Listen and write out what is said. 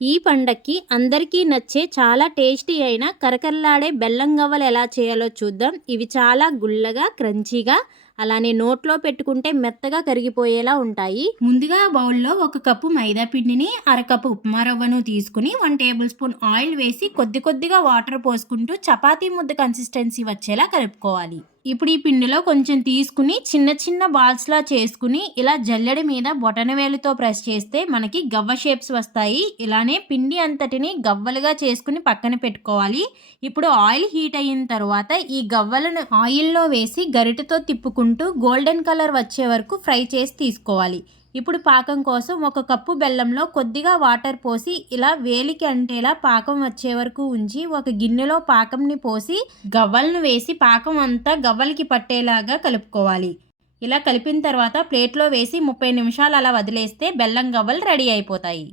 ఈ పండక్కి అందరికీ నచ్చే చాలా టేస్టీ అయిన కరకరలాడే బెల్లం గవ్వలు ఎలా చేయాలో చూద్దాం. ఇవి చాలా గుల్లగా, క్రంచీగా, అలానే నోట్లో పెట్టుకుంటే మెత్తగా కరిగిపోయేలా ఉంటాయి. ముందుగా బౌల్లో 1 కప్పు మైదా పిండిని, అరకప్పు ఉప్మా రవ్వను తీసుకుని 1 టేబుల్ స్పూన్ ఆయిల్ వేసి కొద్దిగా వాటర్ పోసుకుంటూ చపాతీ ముద్ద కన్సిస్టెన్సీ వచ్చేలా కలుపుకోవాలి. ఇప్పుడు ఈ పిండిలో కొంచెం తీసుకుని చిన్న బాల్స్లా చేసుకుని ఇలా జల్లెడ మీద బొటనవేలుతో ప్రెస్ చేస్తే మనకి గవ్వ షేప్స్ వస్తాయి. ఇలానే పిండి అంతటిని గవ్వలుగా చేసుకుని పక్కన పెట్టుకోవాలి. ఇప్పుడు ఆయిల్ హీట్ అయిన తర్వాత ఈ గవ్వలను ఆయిల్లో వేసి గరిటెతో తిప్పుకుంటూ గోల్డెన్ కలర్ వచ్చే వరకు ఫ్రై చేసి తీసుకోవాలి. ఇప్పుడు పాకం కోసం 1 కప్పు బెల్లంలో కొద్దిగా వాటర్ పోసి ఇలా వేలికి అంటేలా పాకం వచ్చే వరకు ఉంచి ఒక గిన్నెలో పాకంని పోసి గవ్వలను వేసి పాకం అంతా గవ్వలకి పట్టేలాగా కలుపుకోవాలి. ఇలా కలిపిన తర్వాత ప్లేట్లో వేసి 30 నిమిషాలు అలా వదిలేస్తే బెల్లం గవ్వలు రెడీ అయిపోతాయి.